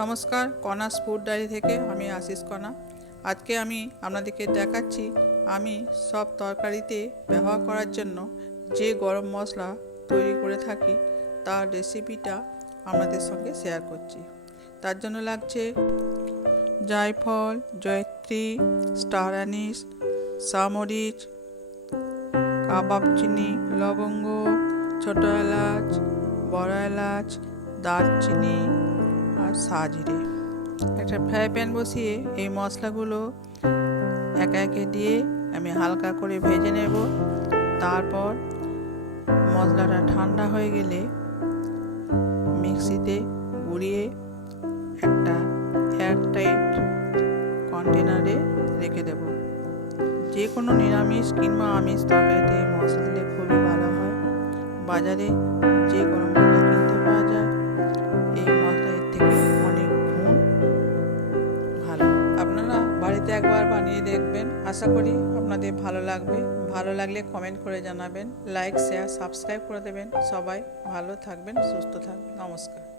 নমস্কার, কণাস food diary থেকে আমি আশিস কণা। আজকে আমি আপনাদেরকে দেখাচ্ছি আমি সব তরকারিতে ব্যবহার করার জন্য যে গরম মশলা তৈরি করে থাকি তার রেসিপিটা আপনাদের সঙ্গে শেয়ার করছি। তার জন্য লাগছে জায়ফল, জয়ত্রী, স্টার অ্যানিস, সামরিচ, কাবাব চিনি, লবঙ্গ, ছোটো এলাচ, বড় এলাচ, দারচিনি আর সাজিরে। একটা ফ্রাই প্যান বসিয়ে এই মশলাগুলো একে একে দিয়ে আমি হালকা করে ভেজে নেব। তারপর মশলাটা ঠান্ডা হয়ে গেলে মিক্সিতে গুঁড়িয়ে একটা এয়ারটাইট কন্টেনারে রেখে দেব। যে কোনো নিরামিষ কিংবা আমিষ তরকারিতে এই মশলা দিলে খুবই ভালো হয়। বাজারে যে গরম মশলা কিনতে পাওয়া যায় এই মশলা এর থেকে অনেক গুণ ভালো। আপনারা বাড়িতে একবার বানিয়ে দেখবেন, আশা করি আপনাদের ভালো লাগবে। ভালো লাগলে কমেন্ট করে জানাবেন, লাইক, শেয়ার, সাবস্ক্রাইব করে দেবেন। সবাই ভালো থাকবেন, সুস্থ থাকবেন। নমস্কার।